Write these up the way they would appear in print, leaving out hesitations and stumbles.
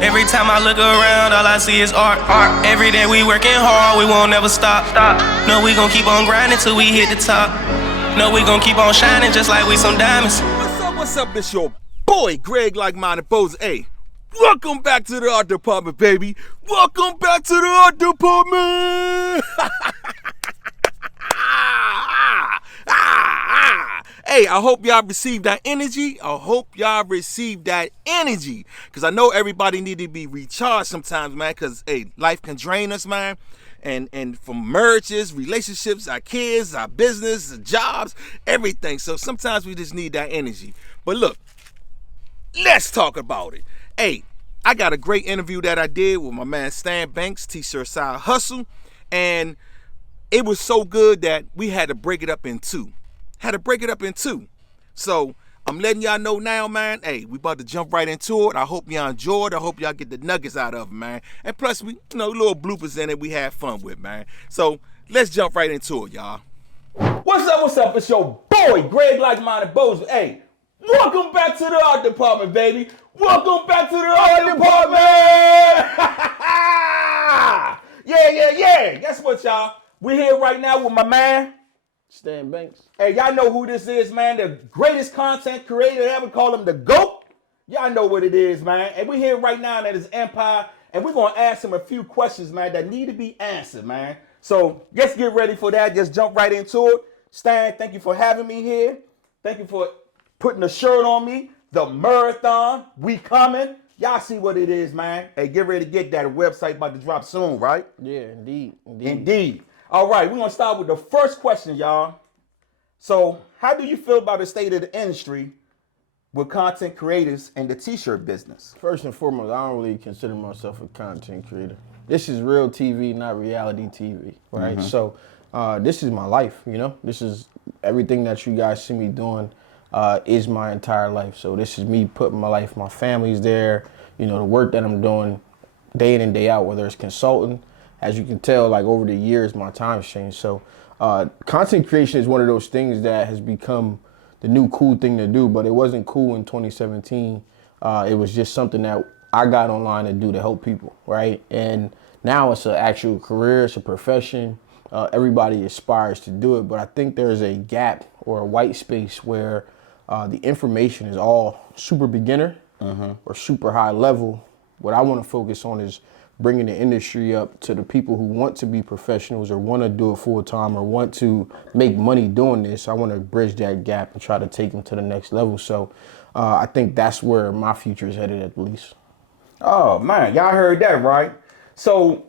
Every time I look around, all I see is art. Every day we working hard, we won't never stop. No, we gon' keep on grinding till we hit the top. No, we gon' keep on shining just like we some diamonds. What's up? It's your boy, Greg Like-Minded Pose. Hey, welcome back to the art department, baby. Welcome back to the art department. Hey, I hope y'all received that energy. Because I know everybody need to be recharged sometimes, man. Because, hey, life can drain us, man. And from marriages, relationships, our kids, our business, our jobs, everything. So sometimes we just need that energy. But look, let's talk about it. Hey, I got a great interview that I did with my man Stan Banks, T-shirt Side Hustle. And it was so good that we had to break it up in two. So I'm letting y'all know now, man. Hey, we about to jump right into it. I hope y'all enjoy it. I hope y'all get the nuggets out of it, man. And plus, we, little bloopers in it we had fun with, man. So let's jump right into it, y'all. What's up? It's your boy, Greg Like-Minded Pose. Hey, welcome back to the art department, baby. Welcome back to the art department. Yeah. Guess what, y'all? We're here right now with my man, Stan Banks. Hey, y'all know who this is, man. The greatest content creator ever. Call him the GOAT. Y'all know what it is, man. And we're here right now at his empire, and we're going to ask him a few questions, man, that need to be answered, man. So let's get ready for that. Just jump right into it. Stan, thank you for having me here. Thank you for putting the shirt on me. The marathon, we coming. Y'all see what it is, man. Hey, get ready to get that website about to drop soon, right? Yeah, indeed. All right, we're going to start with the first question, y'all. So, how do you feel about the state of the industry with content creators and the t-shirt business? First and foremost, I don't really consider myself a content creator. This is real TV, not reality TV, right? Mm-hmm. So, this is my life, This is everything that you guys see me doing is my entire life. So, this is me putting my life, my family's there, the work that I'm doing day in and day out, whether it's consulting. As you can tell, like over the years, my time's changed. So content creation is one of those things that has become the new cool thing to do, but it wasn't cool in 2017. It was just something that I got online to do to help people, right? And now it's an actual career, it's a profession. Everybody aspires to do it, but I think there's a gap or a white space where the information is all super beginner or super high level. What I want to focus on is bringing the industry up to the people who want to be professionals or want to do it full time or want to make money doing this. I want to bridge that gap and try to take them to the next level. So I think that's where my future is headed at least. Oh man, y'all heard that, right? So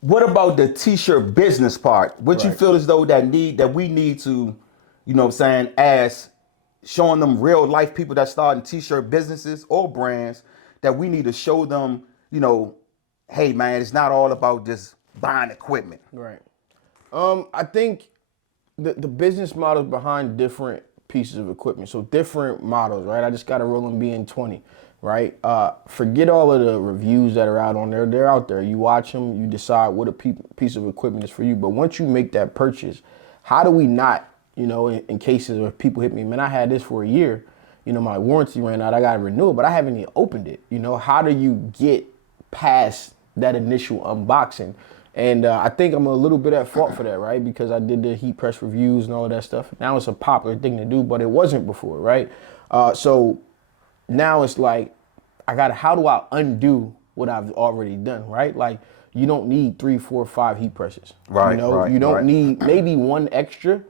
what about the t-shirt business part? What you feel as though that we need to, as showing them real life people that starting t-shirt businesses or brands that we need to show them, hey man, it's not all about just buying equipment. Right. I think the business models behind different pieces of equipment. So different models, right? I just got a Roland BN20, right? Forget all of the reviews that are out on there. They're out there. You watch them, you decide what a piece of equipment is for you. But once you make that purchase, how do we not, in cases where people hit me, man, I had this for a year, my warranty ran out, I got to renew it, but I haven't even opened it. How do you get past that initial unboxing? And I think I'm a little bit at fault for that, right? Because I did the heat press reviews and all of that stuff. Now it's a popular thing to do, but it wasn't before, right? So now it's like, how do I undo what I've already done, right? Like, you don't need 3, 4, 5 heat presses. Right, you don't need maybe one extra.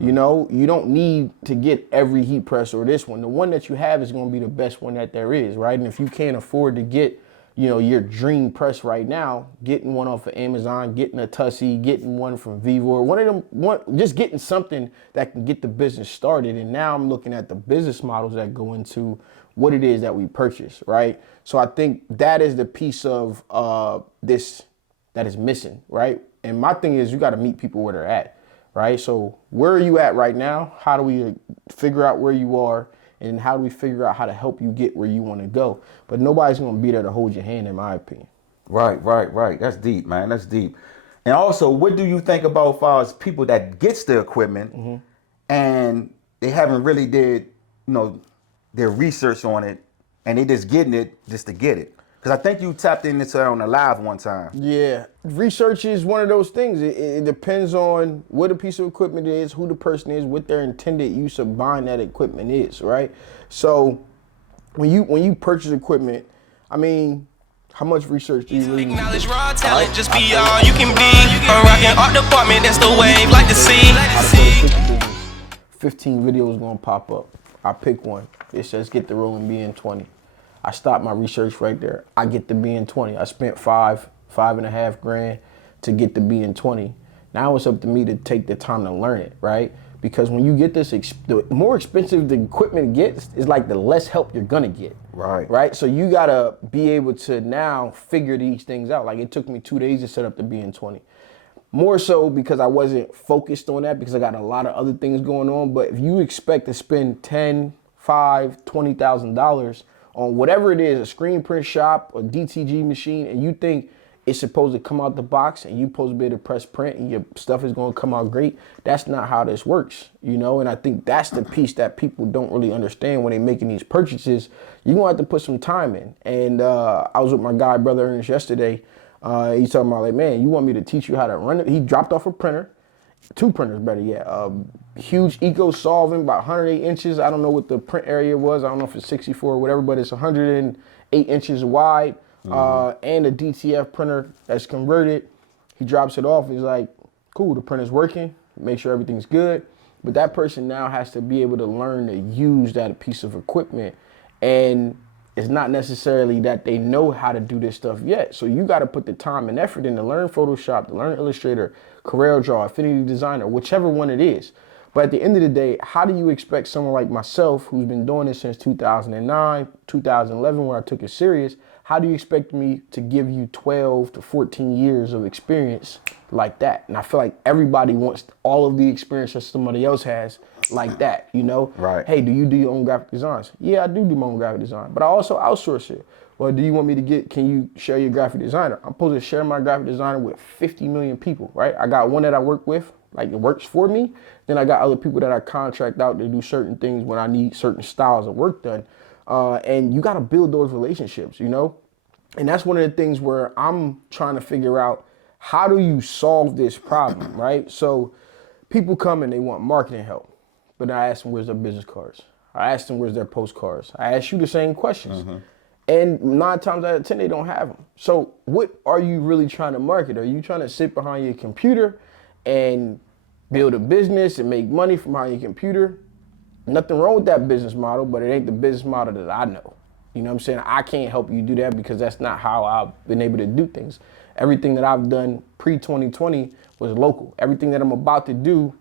You don't need to get every heat press or this one. The one that you have is going to be the best one that there is, right? And if you can't afford to get, your dream press right now, getting one off of Amazon, getting a Tussie, getting one from Vevor, just getting something that can get the business started. And now I'm looking at the business models that go into what it is that we purchase, right? So I think that is the piece of this that is missing, right? And my thing is, you got to meet people where they're at. Right? So where are you at right now? How do we figure out where you are? And how do we figure out how to help you get where you want to go? But nobody's going to be there to hold your hand, in my opinion. Right. That's deep, man. That's deep. And also, what do you think about as far as people that gets the equipment and they haven't really did, their research on it and they just getting it just to get it? Because I think you tapped into that on the live one time. Yeah, research is one of those things. It depends on what a piece of equipment is, who the person is, what their intended use of buying that equipment is, right? So when you purchase equipment, I mean, how much research do you really need? Acknowledge raw talent, just be all you can be. I'm rocking art department, that's the wave, like the sea. 15 videos gonna pop up. I pick one. It says get the rolling BN20. I stop my research right there. I get the BN20. I spent $5.5 grand to get the BN20. Now it's up to me to take the time to learn it, right? Because when you get this, the more expensive the equipment gets, is like the less help you're gonna get. Right. Right? So you gotta be able to now figure these things out. Like it took me 2 days to set up the BN20. More so because I wasn't focused on that because I got a lot of other things going on. But if you expect to spend $10, $5, $20,000 on whatever it is, a screen print shop, a DTG machine, and you think it's supposed to come out the box and you're supposed to be able to press print and your stuff is going to come out great, that's not how this works, you know? And I think that's the piece that people don't really understand when they're making these purchases. You're going to have to put some time in. And I was with my guy, Brother Ernest, yesterday. He's talking about like, man, you want me to teach you how to run it? He dropped off a printer, 2 printers better yet. Huge Eco Solvent, about 108 inches. I don't know what the print area was. I don't know if it's 64 or whatever, but it's 108 inches wide. And a DTF printer that's converted. He drops it off. He's like, cool, the printer's working. Make sure everything's good. But that person now has to be able to learn to use that piece of equipment. And it's not necessarily that they know how to do this stuff yet. So you got to put the time and effort in to learn Photoshop, to learn Illustrator, CorelDRAW, Affinity Designer, whichever one it is. But at the end of the day, how do you expect someone like myself, who's been doing this since 2009, 2011, where I took it serious, how do you expect me to give you 12 to 14 years of experience like that? And I feel like everybody wants all of the experience that somebody else has like that, you know? Right. Hey, do you do your own graphic designs? Yeah, I do my own graphic design, but I also outsource it. Well, do you want me to can you share your graphic designer? I'm supposed to share my graphic designer with 50 million people, right? I got one that I work with, like it works for me. Then I got other people that I contract out to do certain things when I need certain styles of work done. And you got to build those relationships, you know? And that's one of the things where I'm trying to figure out, how do you solve this problem, right? So people come and they want marketing help, but I ask them, where's their business cards? I ask them, where's their postcards? I ask you the same questions. And 9 times out of 10, they don't have them. So what are you really trying to market? Are you trying to sit behind your computer and build a business and make money from behind your computer? Nothing wrong with that business model, but it ain't the business model that I know. You know what I'm saying? I can't help you do that because that's not how I've been able to do things. Everything that I've done pre-2020 was local. Everything that I'm about to do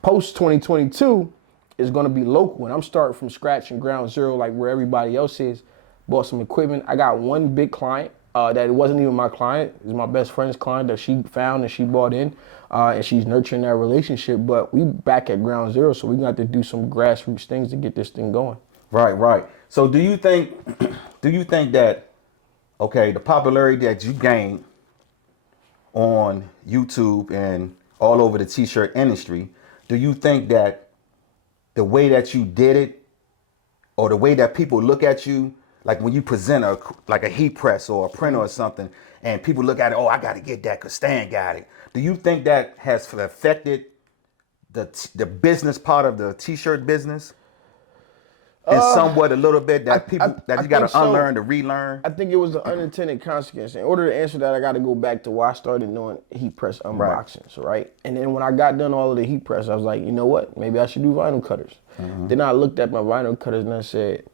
post-2022 is going to be local. And I'm starting from scratch and ground zero like where everybody else is. Bought some equipment. I got one big client that it wasn't even my client. It was my best friend's client that she found and she bought in. And she's nurturing that relationship. But we back at ground zero, so we're going to have to do some grassroots things to get this thing going. Right, right. So do you think that, okay, the popularity that you gained on YouTube and all over the t-shirt industry, do you think that the way that you did it or the way that people look at you, like when you present like a heat press or a printer or something and people look at it, oh, I got to get that because Stan got it. Do you think that has affected the business part of the t-shirt business? And somewhat a little bit that you got to unlearn to relearn? I think it was an unintended consequence. In order to answer that, I got to go back to why I started doing heat press unboxings, right? And then when I got done all of the heat press, I was like, you know what? Maybe I should do vinyl cutters. Then I looked at my vinyl cutters and I said,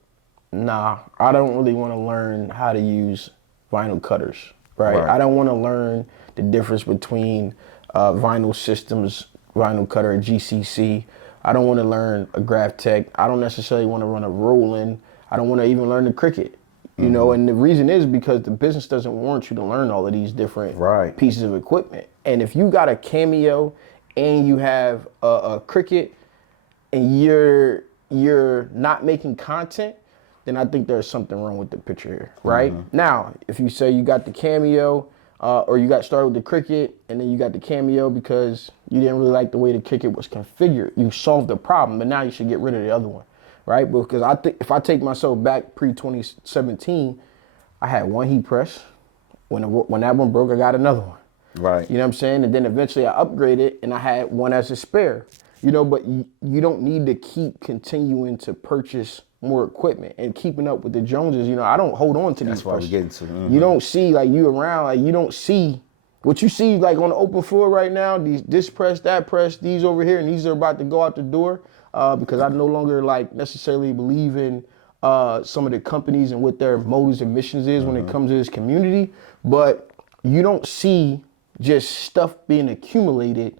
nah, I don't really want to learn how to use vinyl cutters, right? I don't want to learn the difference between vinyl systems, vinyl cutter, GCC. I don't want to learn a Graphtec. I don't necessarily want to run a Roland. I don't want to even learn the Cricut, you know, and the reason is because the business doesn't want you to learn all of these different pieces of equipment. And if you got a Cameo and you have a Cricut and you're not making content, then I think there's something wrong with the picture here, right? Now, if you say you got the Cameo, or you got started with the Cricut and then you got the Cameo because you didn't really like the way the Cricut was configured. You solved the problem, but now you should get rid of the other one, right? Because I think if I take myself back pre-2017, I had one heat press. When that one broke, I got another one. Right. You know what I'm saying? And then eventually I upgraded and I had one as a spare. You know, but you don't need to keep continuing to purchase more equipment and keeping up with the Joneses. You know, I don't hold on to these. That's why we're getting to. You don't see like you around, like you don't see what you see like on the open floor right now. This press, that press, these over here, and these are about to go out the door because I no longer like necessarily believe in some of the companies and what their motives and missions is when it comes to this community. But you don't see just stuff being accumulated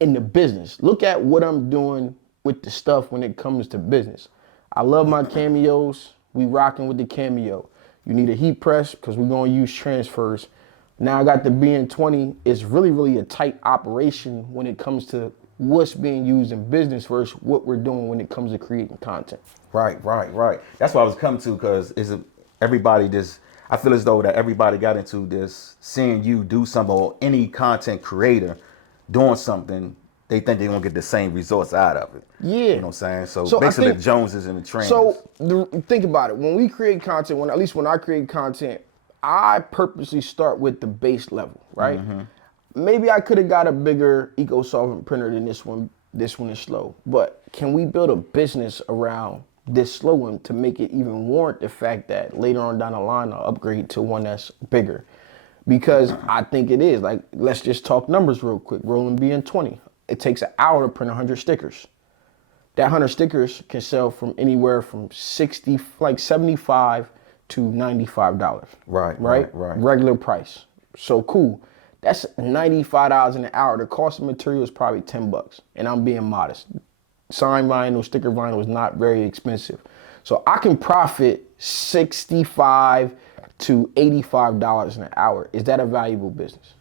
in the business. Look at what I'm doing with the stuff when it comes to business. I love my cameos. We rocking with the cameo. You need a heat press because we're gonna use transfers. Now I got the BN20. It's really, really a tight operation when it comes to what's being used in business versus what we're doing when it comes to creating content. Right. That's what I was coming to because everybody just, I feel as though that everybody got into this, seeing you do something or any content creator doing something, they think they're gonna get the same results out of it. Yeah. You know what I'm saying? So I basically think- the Joneses and the trends. So think about it. When we create content, at least when I create content, I purposely start with the base level, right? Maybe I could have got a bigger eco-solvent printer than this one. This one is slow. But can we build a business around this slow one to make it even warrant the fact that later on down the line I'll upgrade to one that's bigger? Because I think it is. Like, let's just talk numbers real quick. Roland BN20. It takes an hour to print 100 stickers. That 100 stickers can sell from anywhere from 75 to $95. Right. Regular price. So cool. That's $95 an hour. The cost of material is probably $10, and I'm being modest. Sign vinyl, sticker vinyl is not very expensive. So I can profit $65 to $85 an hour. Is that a valuable business?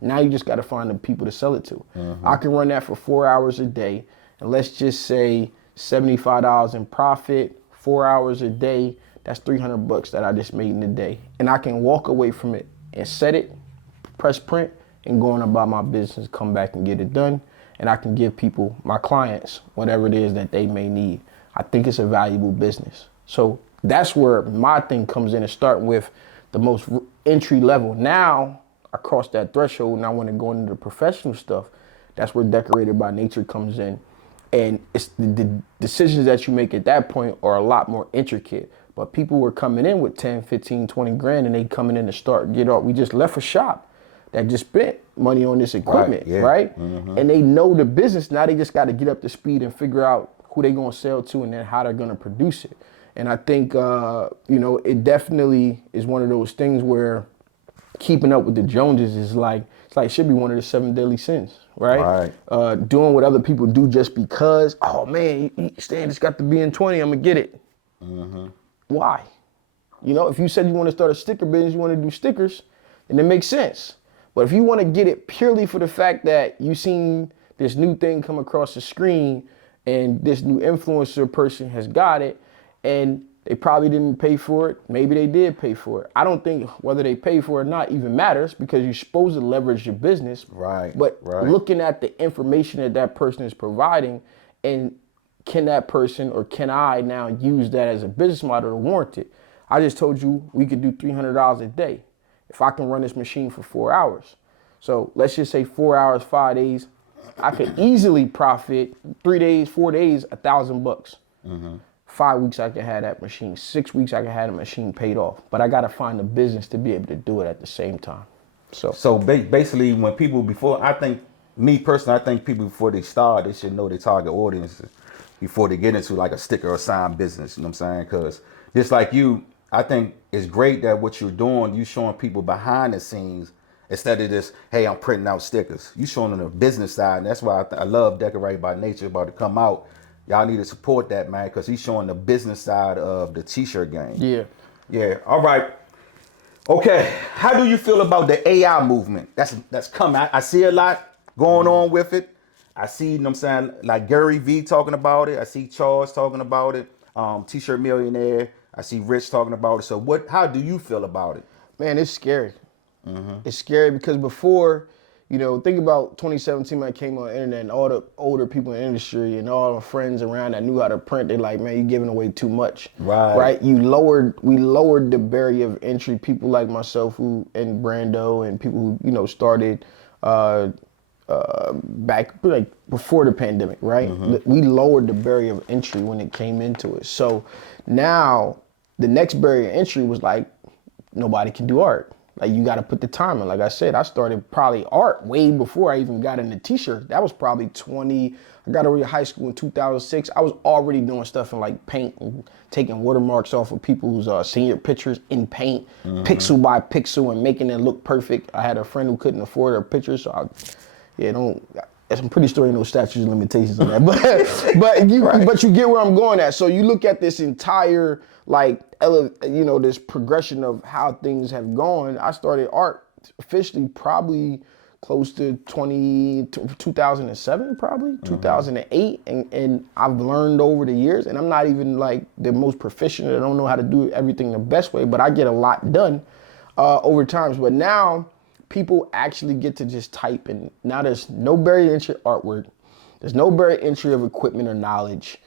Now you just got to find the people to sell it to. I can run that for 4 hours a day, and let's just say $75 in profit, 4 hours a day. That's $300 that I just made in a day, and I can walk away from it and set it, press print, and go on about my business, come back and get it done, and I can give people, my clients, whatever it is that they may need. I think it's a valuable business. So that's where my thing comes in, and start with the most entry level. Now I crossed that threshold and I want to go into the professional stuff. That's where Decorated by Nature comes in. And it's the decisions that you make at that point are a lot more intricate. But people were coming in with 10, 15, 20 grand, and they coming in to start, we just left a shop that just spent money on this equipment, right? And they know the business. Now they just got to get up to speed and figure out who they're going to sell to and then how they're going to produce it. And I think, it definitely is one of those things where keeping up with the Joneses is should be one of the 7 deadly sins, right? Doing what other people do just because, oh man, Stan just got the BN20, I'm gonna get it. Why? If you said you want to start a sticker business, you want to do stickers, then it makes sense. But if you want to get it purely for the fact that you seen this new thing come across the screen and this new influencer person has got it, and they probably didn't pay for it. Maybe they did pay for it. I don't think whether they pay for it or not even matters, because you're supposed to leverage your business. But looking at the information that person is providing, and can that person or can I now use that as a business model to warrant it? I just told you we could do $300 a day if I can run this machine for 4 hours. So let's just say 4 hours, 5 days. I could easily profit 3 days, 4 days, $1,000. 5 weeks I can have that machine. 6 weeks I can have the machine paid off. But I got to find a business to be able to do it at the same time. So basically, when people I think people before they start, they should know their target audiences before they get into like a sticker or sign business. You know what I'm saying? Because just like you, I think it's great that what you're doing, you showing people behind the scenes instead of just, hey, I'm printing out stickers. You showing them the business side, and that's why I love Decorated by Nature about to come out. Y'all need to support that, man, because he's showing the business side of the t-shirt game. Yeah. All right. Okay. How do you feel about the AI movement? That's coming. I see a lot going on with it. I see, you know what I'm saying, like Gary V talking about it. I see Charles talking about it. T-shirt Millionaire. I see Rich talking about it. So how do you feel about it? Man, it's scary. It's scary because before, You know, think about 2017 when I came on the internet and all the older people in the industry and all the friends around that knew how to print. They're like, man, you're giving away too much. Right. We lowered the barrier of entry. People like myself and Brando and people who, you know, started back like before the pandemic, right? We lowered the barrier of entry when it came into it. So now the next barrier of entry was like, nobody can do art. Like, you got to put the time in. Like I said, I started probably art way before I even got into t-shirt. That was probably I got over to high school in 2006. I was already doing stuff in like paint and taking watermarks off of people's senior pictures in paint, pixel by pixel, and making it look perfect. I had a friend who couldn't afford her pictures, so I'm pretty sure no statutes of limitations on that. But you get where I'm going at. So you look at this entire this progression of how things have gone. I started art officially probably close to 2007, probably 2008, and I've learned over the years. And I'm not even like the most proficient. I don't know how to do everything the best way, but I get a lot done over times. But now people actually get to just type, and now there's no barrier to entry artwork. There's no barrier to entry of equipment or knowledge.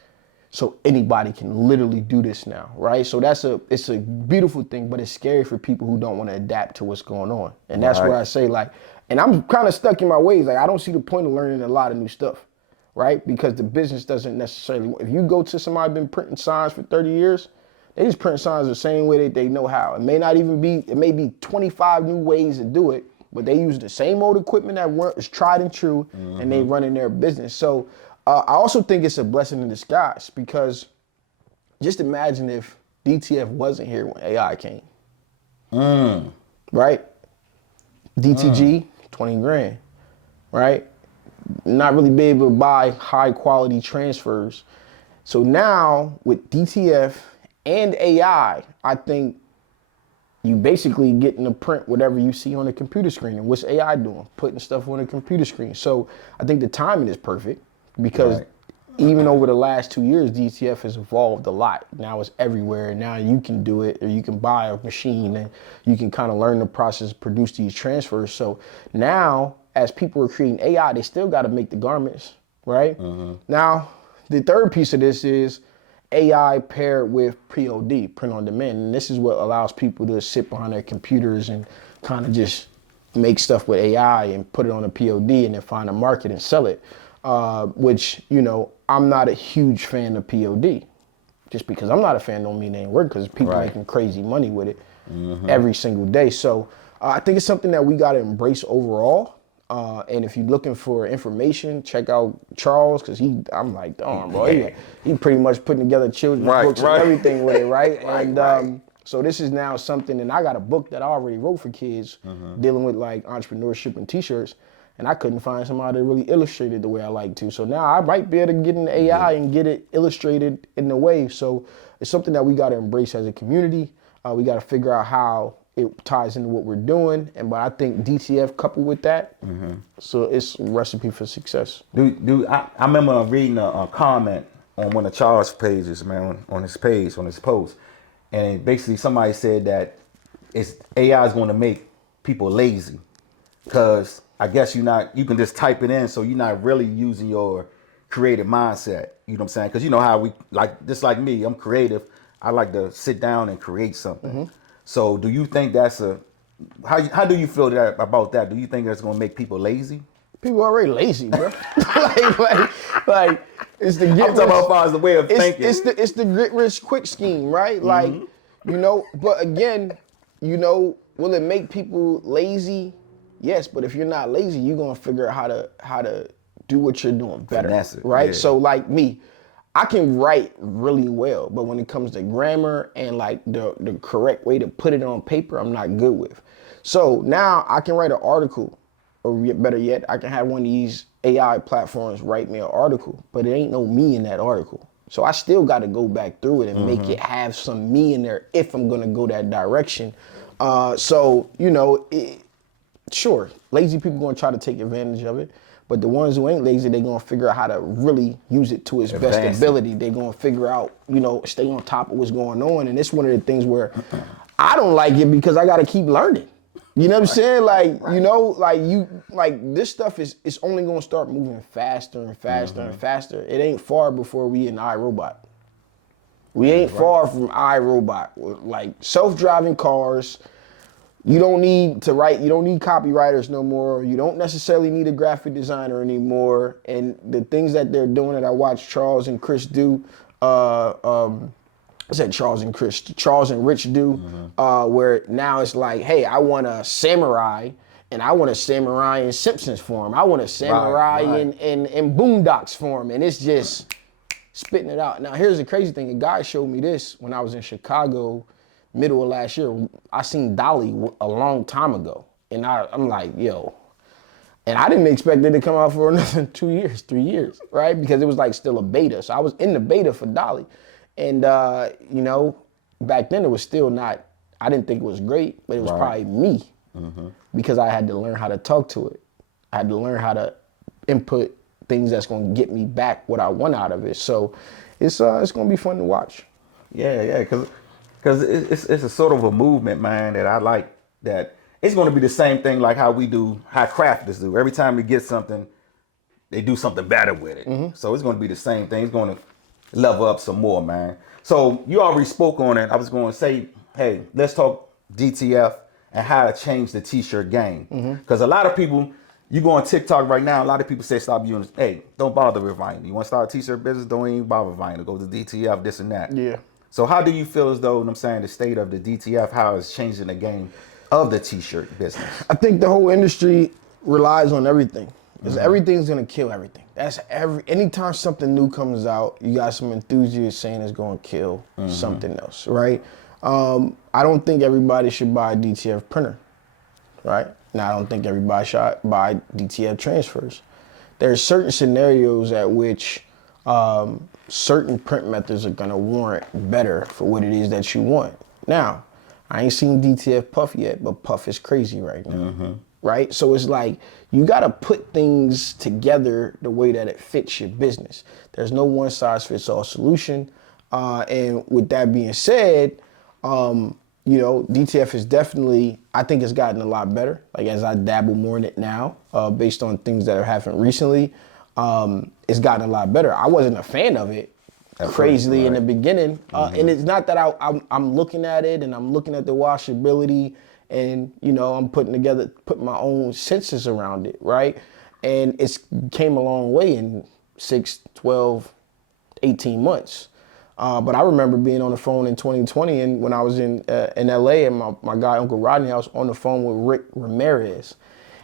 So anybody can literally do this now, right? So it's a beautiful thing, but it's scary for people who don't want to adapt to what's going on. And that's where I say, like, and I'm kind of stuck in my ways. Like, I don't see the point of learning a lot of new stuff, right? Because the business doesn't necessarily, if you go to somebody been printing signs for 30 years, they just print signs the same way that they know how. It may not even be, it may be 25 new ways to do it, but they use the same old equipment that is tried and true, and they run in their business. So I also think it's a blessing in disguise, because just imagine if DTF wasn't here when AI came. Right? DTG, 20 grand, right? Not really be able to buy high quality transfers. So now with DTF and AI, I think you basically getting to print whatever you see on the computer screen. And what's AI doing? Putting stuff on the computer screen. So I think the timing is perfect, because even over the last 2 years, DTF has evolved a lot. Now it's everywhere. And now you can do it, or you can buy a machine and you can kind of learn the process, produce these transfers. So now, as people are creating AI, they still got to make the garments, right? Now, the third piece of this is AI paired with POD, print on demand. And this is what allows people to sit behind their computers and kind of just make stuff with AI and put it on a POD and then find a market and sell it. Which, you know, I'm not a huge fan of POD. Just because I'm not a fan don't mean it ain't work, because people making crazy money with it every single day. So I think it's something that we got to embrace overall. And if you're looking for information, check out Charles, because I'm like, darn, bro, he pretty much putting together children's books and everything with it, right? So this is now something, and I got a book that I already wrote for kids dealing with like entrepreneurship and t-shirts, and I couldn't find somebody that really illustrated the way I like to. So now I might be able to get in AI and get it illustrated in the way. So it's something that we got to embrace as a community. We got to figure out how it ties into what we're doing, but I think DTF coupled with that, so it's a recipe for success. I remember reading a comment on one of Charles' pages, man, on his post, and basically somebody said that AI is going to make people lazy, because I guess you can just type it in, so you're not really using your creative mindset. You know what I'm saying? Because you know how just like me, I'm creative. I like to sit down and create something. So do you think that's how do you feel about that? Do you think that's going to make people lazy? People already lazy, bro. like it's the get I'm talking about as far as the way of thinking. It's the get rich quick scheme, right? Like, you know, but again, you know, will it make people lazy? Yes, but if you're not lazy, you're going to figure out how to do what you're doing better, right? Yeah. So like me, I can write really well, but when it comes to grammar and like the correct way to put it on paper, I'm not good with. So now I can write an article, or better yet, I can have one of these AI platforms write me an article, but it ain't no me in that article. So I still got to go back through it and make it have some me in there if I'm going to go that direction. So, you know, sure, lazy people going to try to take advantage of it. But the ones who ain't lazy, they're going to figure out how to really use it to its best ability. They're going to figure out, you know, stay on top of what's going on. And it's one of the things where I don't like it, because I got to keep learning. You know what I'm saying? Like, like this stuff it's only gonna start moving faster and faster and faster. It ain't far before we in iRobot. We ain't far from iRobot. Like self-driving cars, you don't need copywriters no more. You don't necessarily need a graphic designer anymore. And the things that they're doing that I watched Charles and Chris do, I said Charles and Rich do, where now it's like, hey, I want a samurai, and I want a samurai in Simpsons form. I want a samurai in Boondocks form, and it's just spitting it out. Now, here's the crazy thing. A guy showed me this when I was in Chicago, middle of last year. I seen DALL-E a long time ago, and I'm like, yo. And I didn't expect it to come out for another 2 years, 3 years, right? Because it was like still a beta. So I was in the beta for DALL-E. And, back then it was still not, I didn't think it was great, but it was probably me because I had to learn how to talk to it. I had to learn how to input things that's going to get me back what I want out of it. So it's going to be fun to watch. Yeah, because it's a sort of a movement, man, that I like, that it's going to be the same thing like how crafters do. Every time we get something, they do something better with it. So it's going to be the same thing. It's going to level up some more, man. So you already spoke on it. I was going to say, hey, let's talk DTF and how to change the t-shirt game. Because a lot of people, you go on TikTok right now, a lot of people say stop using, hey, don't bother with Vinyl. You want to start a t-shirt business, don't even bother with Vinyl. Go to DTF, this and that. Yeah. So how do you feel as though, I'm saying, the state of the DTF, how it's changing the game of the t-shirt business? I think the whole industry relies on everything. Because everything's gonna kill everything. Anytime something new comes out, you got some enthusiasts saying it's gonna kill something else, right? I don't think everybody should buy a DTF printer, right? Now, I don't think everybody should buy DTF transfers. There's certain scenarios at which certain print methods are gonna warrant better for what it is that you want. Now, I ain't seen DTF Puff yet, but Puff is crazy right now. Right? So it's like, you gotta put things together the way that it fits your business. There's no one size fits all solution. And with that being said, DTF is definitely, I think it's gotten a lot better. Like as I dabble more in it now, based on things that have happened recently, it's gotten a lot better. I wasn't a fan of it crazily in the beginning. And it's not that I'm looking at it and I'm looking at the washability and, I'm putting my own senses around it, right? And it's came a long way in 6, 12, 18 months. But I remember being on the phone in 2020 and when I was in LA and my guy, Uncle Rodney, I was on the phone with Rick Ramirez.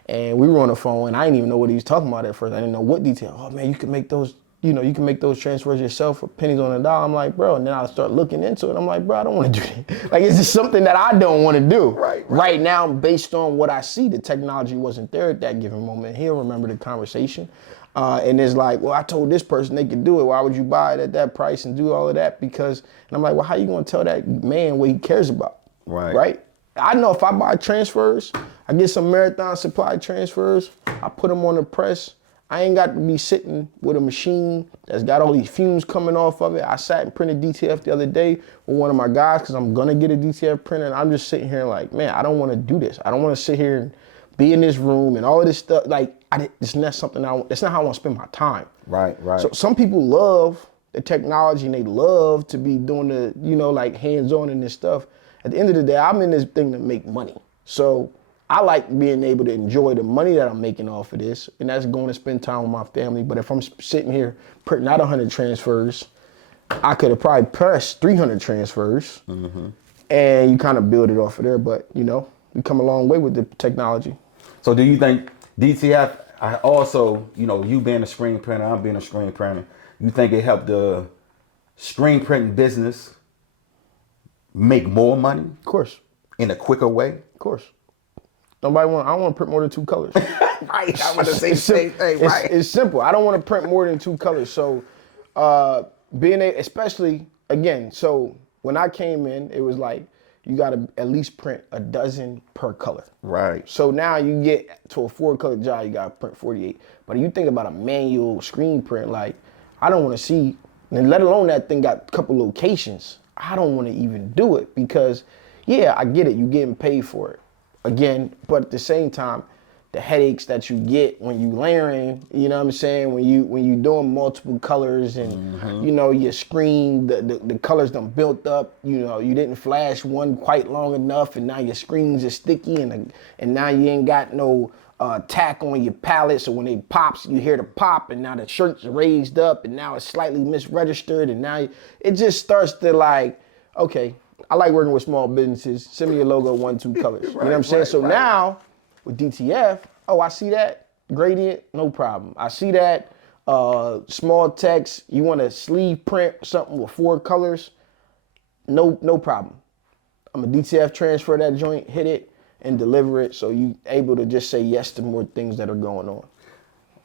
And we were on the phone and I didn't even know what he was talking about at first. I didn't know what detail. Oh man, you can make those transfers yourself for pennies on a dollar. I'm like, bro, and then I start looking into it. I'm like, bro, I don't want to do that. Like, it's just something that I don't want to do. Right now, based on what I see, the technology wasn't there at that given moment. He'll remember the conversation. And it's like, well, I told this person they could do it. Why would you buy it at that price and do all of that? And I'm like, well, how you going to tell that man what he cares about? Right? I know if I buy transfers, I get some Marathon Supply transfers, I put them on the press, I ain't got to be sitting with a machine that's got all these fumes coming off of it. I sat and printed DTF the other day with one of my guys because I'm going to get a DTF printer. And I'm just sitting here like, man, I don't want to do this. I don't want to sit here and be in this room and all of this stuff. Like, it's not something that's not how I want to spend my time. Right. So some people love the technology and they love to be doing the, hands-on in this stuff. At the end of the day, I'm in this thing to make money. So I like being able to enjoy the money that I'm making off of this, and that's going to spend time with my family. But if I'm sitting here printing out 100 transfers, I could have probably pressed 300 transfers, and you kind of build it off of there. But, we come a long way with the technology. So do you think DTF, also, you being a screen printer, I'm being a screen printer, you think it helped the screen printing business make more money? Of course. In a quicker way? Of course. I don't want to print more than 2 colors. Right, I want to say the same thing, right? It's simple. I don't want to print more than 2 colors. So especially, again, so when I came in, it was like, you got to at least print a dozen per color. Right. So now you get to a 4-color job, you got to print 48. But if you think about a manual screen print, like, I don't want to see, and let alone that thing got a couple locations, I don't want to even do it because, yeah, I get it, you're getting paid for it. again, but at the same time, the headaches that you get when you layering, you know what I'm saying? When you doing multiple colors and you know your screen, the colors done built up. You know you didn't flash one quite long enough, and now your screens are sticky, and now you ain't got no tack on your palette. So when it pops, you hear the pop, and now the shirt's raised up, and now it's slightly misregistered, and now it just starts to like, okay, I like working with small businesses. Send me your logo, 1, 2 colors. You know what I'm saying? So now with DTF, oh, I see that gradient, no problem. I see that small text. You want a sleeve print, something with 4 colors, no problem. I'm a DTF transfer that joint, hit it, and deliver it, so you able to just say yes to more things that are going on.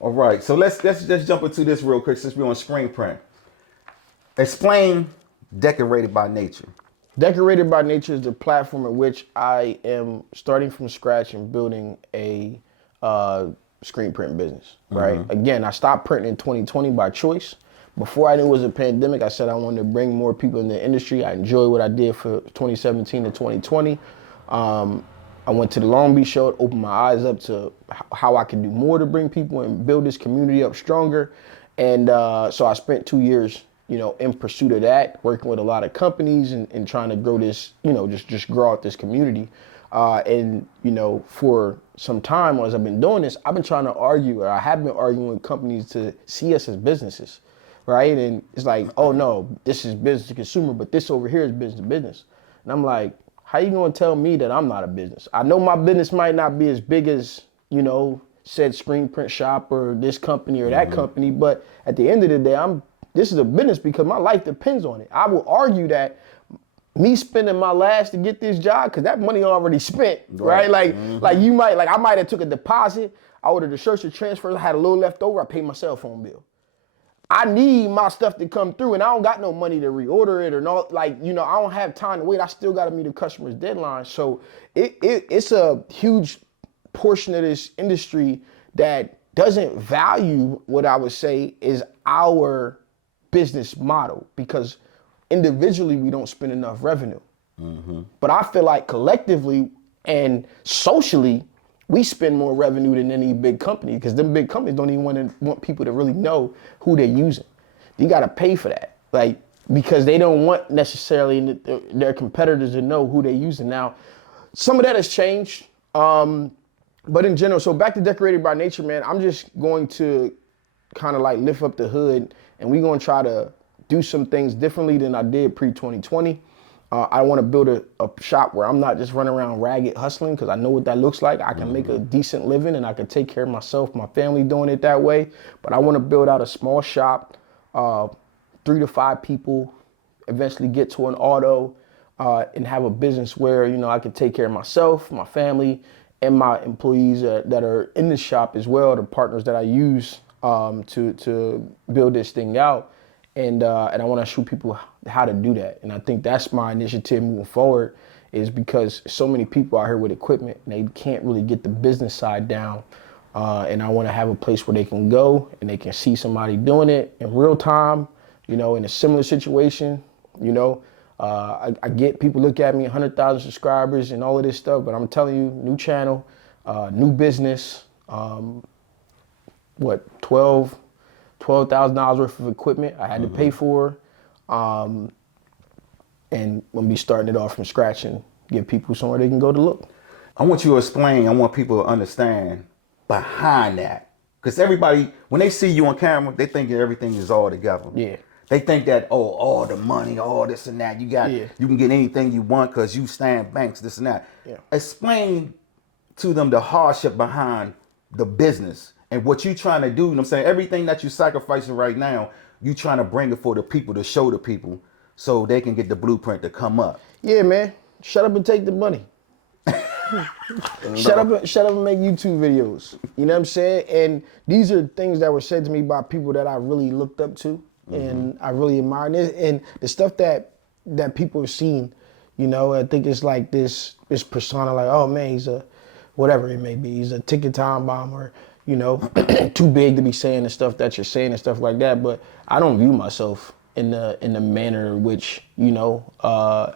All right, so let's just jump into this real quick since we're on screen print. Explain Decorated by Nature. Decorated by Nature is the platform in which I am starting from scratch and building a screen print business, right? Again, I stopped printing in 2020 by choice. Before I knew it was a pandemic, I said I wanted to bring more people in the industry. I enjoyed what I did for 2017 to 2020. I went to the Long Beach show, it opened my eyes up to how I can do more to bring people and build this community up stronger. And so I spent 2 years, you know, in pursuit of that, working with a lot of companies and trying to grow this, you know, just grow out this community. And, you know, for some time as I've been doing this, I've been trying to argue, or I have been arguing with companies to see us as businesses, right? And it's like, oh no, this is business to consumer, but this over here is business to business. And I'm like, how you gonna tell me that I'm not a business? I know my business might not be as big as, you know, said screen print shop or this company or that company, but at the end of the day, this is a business because my life depends on it. I will argue that me spending my last to get this job, because that money already spent, right? Like, like you might, like I might have took a deposit, I ordered the shirts or transfers, I had a little left over, I paid my cell phone bill. I need my stuff to come through, and I don't got no money to reorder it or not. Like, you know, I don't have time to wait. I still got to meet a customer's deadline. So it's a huge portion of this industry that doesn't value what I would say is our business model, because individually we don't spend enough revenue. But I feel like collectively and socially, we spend more revenue than any big company, because them big companies don't even want people to really know who they're using. You got to pay for that, like, because they don't want necessarily their competitors to know who they're using. Now, some of that has changed, but in general, so back to Decorated by Nature, man, I'm just going to kind of like lift up the hood, and we're going to try to do some things differently than I did pre-2020. I want to build a shop where I'm not just running around ragged hustling, because I know what that looks like. I can make a decent living and I can take care of myself, my family doing it that way. But I want to build out a small shop, 3 to 5 people, eventually get to an auto, and have a business where, you know, I can take care of myself, my family, and my employees that are in the shop as well, the partners that I use to build this thing out. And I want to show people how to do that. And I think that's my initiative moving forward, is because so many people out here with equipment, and they can't really get the business side down. And I want to have a place where they can go and they can see somebody doing it in real time, you know, in a similar situation. You know, I get people look at me, 100,000 subscribers and all of this stuff, but I'm telling you, new channel, new business, $12,000 worth of equipment I had to pay for, and we'll be starting it off from scratch and give people somewhere they can go to look. I want you to explain, I want people to understand behind that. Because everybody, when they see you on camera, they think that everything is all together. Yeah. They think that, oh, all the money, all this and that, you can get anything you want because you stand banks, this and that. Yeah. Explain to them the hardship behind the business and what you trying to do. You know what I'm saying? Everything that you sacrificing right now, you trying to bring it for the people, to show the people so they can get the blueprint to come up. Yeah, man. Shut up and take the money. Shut up and make YouTube videos. You know what I'm saying? And these are things that were said to me by people that I really looked up to and I really admired. And the stuff that people have seen, you know, I think it's like this persona, like, oh man, he's a, whatever it may be, he's a ticket time bomber, you know, too big to be saying the stuff that you're saying and stuff like that. But I don't view myself in the manner in which, you know,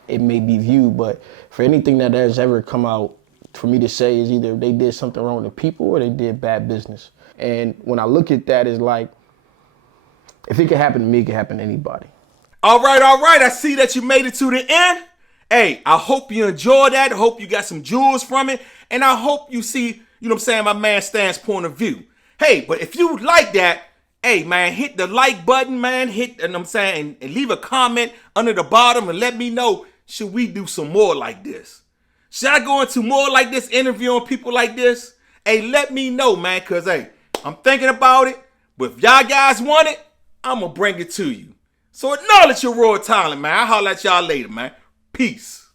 it may be viewed. But for anything that has ever come out for me to say is either they did something wrong to people or they did bad business. And when I look at that, it's like, if it can happen to me, it can happen to anybody. All right. I see that you made it to the end. Hey, I hope you enjoyed that. I hope you got some jewels from it. And I hope you see, you know what I'm saying, my man Stan's point of view. Hey, but if you like that, hey, man, hit the like button, man. Hit, and I'm saying, and leave a comment under the bottom and let me know, should we do some more like this? Should I go into more like this, interviewing people like this? Hey, let me know, man, because, hey, I'm thinking about it. But if y'all guys want it, I'm going to bring it to you. So acknowledge your raw talent, man. I'll holler at y'all later, man. Peace.